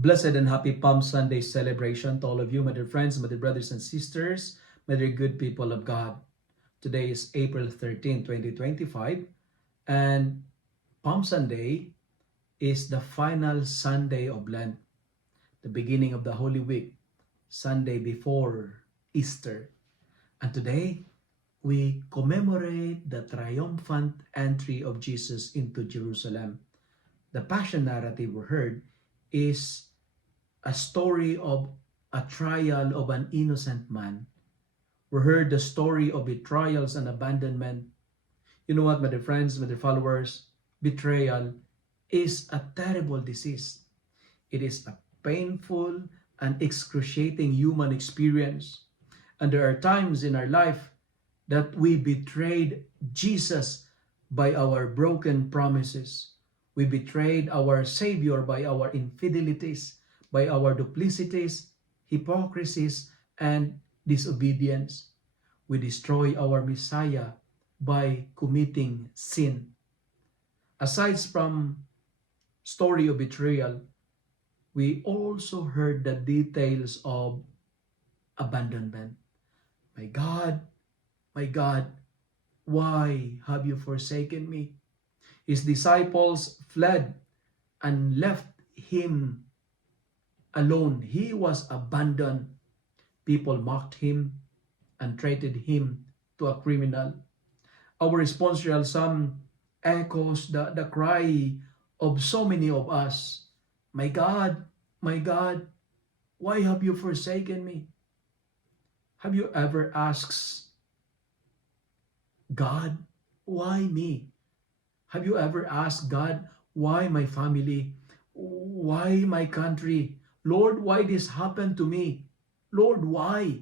Blessed and happy Palm Sunday celebration to all of you, my dear friends, my dear brothers and sisters, my dear good people of God. Today is April 13, 2025, and Palm Sunday is the final Sunday of Lent, the beginning of the Holy Week, Sunday before Easter. And today, we commemorate the triumphant entry of Jesus into Jerusalem. The Passion narrative we heard is a story of a trial of an innocent man. We heard the story of betrayals and abandonment. You know what, my dear friends, my dear followers? Betrayal is a terrible disease. It is a painful and excruciating human experience. And there are times in our life that we betrayed Jesus by our broken promises. We betrayed our Savior by our infidelities, by our duplicities, hypocrisies, and disobedience. We destroy our Messiah by committing sin. Aside from story of betrayal, we also heard the details of abandonment. My God, why have you forsaken me? His disciples fled and left him alone. He was abandoned. People mocked him and treated him to a criminal. Our responsorial psalm echoes the cry of so many of us. My God, why have you forsaken me? Have you ever asked God, why me? Have you ever asked God, why my family? Why my country? Lord, why this happened to me? Lord, why?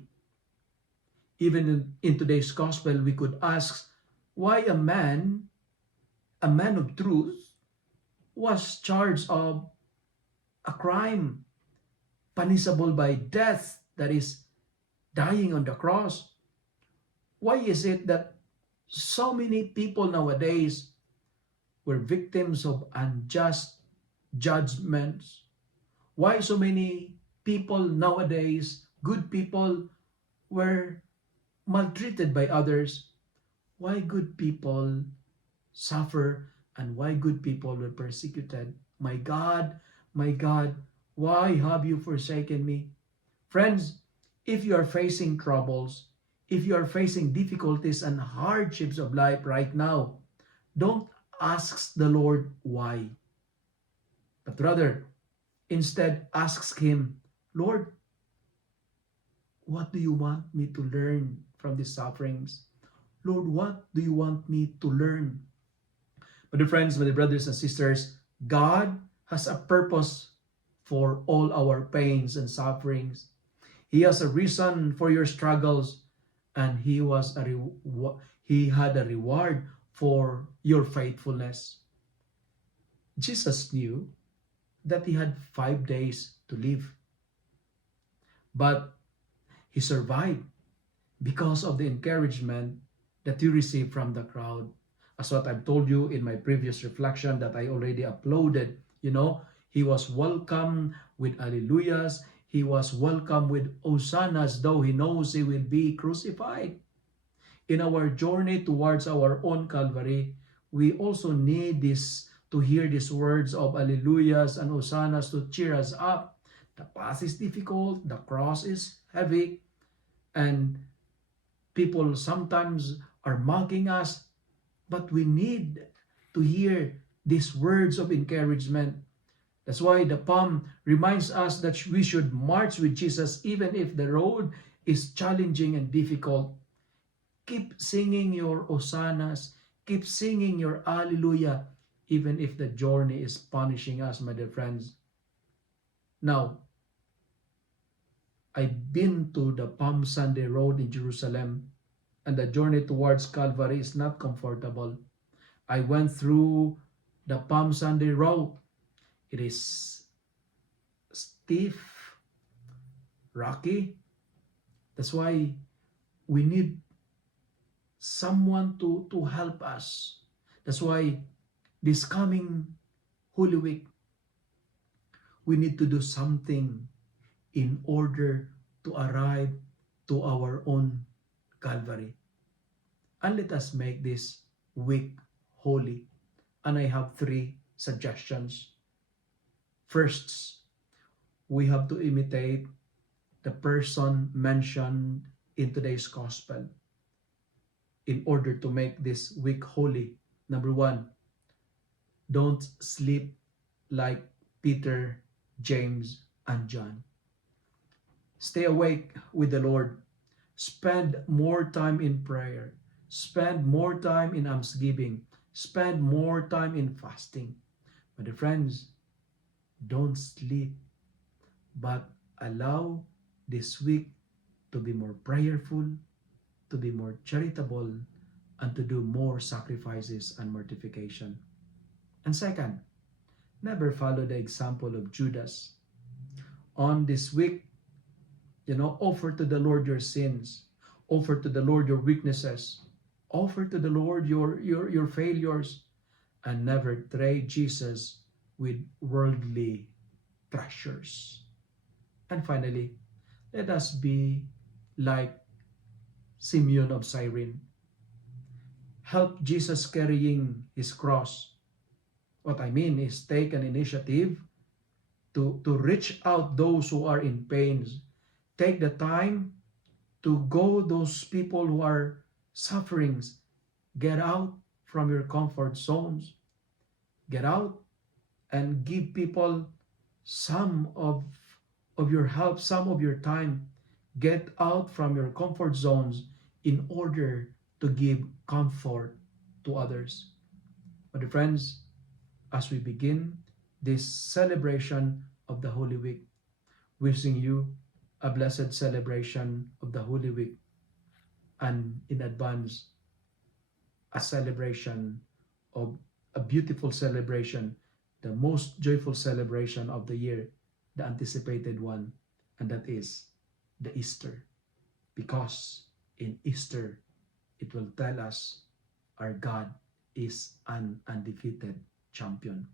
Even in today's gospel, we could ask why a man of truth, was charged of a crime punishable by death, that is, dying on the cross. Why is it that so many people nowadays were victims of unjust judgments? Why so many people nowadays, good people, were maltreated by others? Why good people suffer and why good people were persecuted? My God, why have you forsaken me? Friends, if you are facing troubles, if you are facing difficulties and hardships of life right now, don't ask the Lord why, but rather instead ask Him, Lord, what do you want me to learn from these sufferings? Lord, what do you want me to learn? My dear friends, my dear brothers and sisters, God has a purpose for all our pains and sufferings. He has a reason for your struggles, and He had a reward for your faithfulness. Jesus knew that He had 5 days to live, but He survived because of the encouragement that He received from the crowd. As what I've told you in my previous reflection that I already uploaded, He was welcomed with alleluias. He was welcomed with hosannas, though He knows He will be crucified. In our journey towards our own Calvary, we also need to hear these words of alleluias and hosannas to cheer us up. The path is difficult, the cross is heavy, and people sometimes are mocking us, but we need to hear these words of encouragement. That's why the Psalm reminds us that we should march with Jesus even if the road is challenging and difficult. Keep singing your hosannas, keep singing your hallelujah, even if the journey is punishing us, my dear friends. Now, I've been to the Palm Sunday road in Jerusalem, and the journey towards Calvary is not comfortable. I went through the Palm Sunday road. It is stiff, rocky. That's why we need someone to help us. That's why this coming Holy Week, we need to do something in order to arrive to our own Calvary. And let us make this week holy. And I have 3 suggestions. First, we have to imitate the person mentioned in today's gospel in order to make this week holy. Number 1, don't sleep like Peter, James, and John. Stay awake with the Lord. Spend more time in prayer. Spend more time in almsgiving. Spend more time in fasting. My dear friends, don't sleep, but allow this week to be more prayerful, to be more charitable, and to do more sacrifices and mortification. And second, never follow the example of Judas. On this week, offer to the Lord your sins. Offer to the Lord your weaknesses. Offer to the Lord your failures. And never trade Jesus with worldly treasures. And finally, let us be like Simeon of Cyrene. Help Jesus carrying his cross. What I mean is take an initiative to reach out those who are in pains. Take the time to go those people who are suffering. Get out from your comfort zones. Get out and give people some of your help, some of your time. Get out from your comfort zones in order to give comfort to others. But friends, as we begin this celebration of the Holy Week, wishing you a blessed celebration of the Holy Week, and in advance, a celebration of a beautiful celebration, the most joyful celebration of the year, the anticipated one, and that is the Easter. Because in Easter, it will tell us our God is an undefeated champion.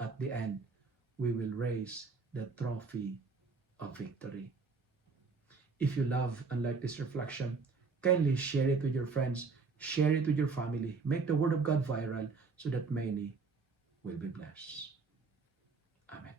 At the end, we will raise the trophy of victory. If you love and like this reflection, kindly share it with your friends, share it with your family, make the Word of God viral so that many will be blessed. Amen.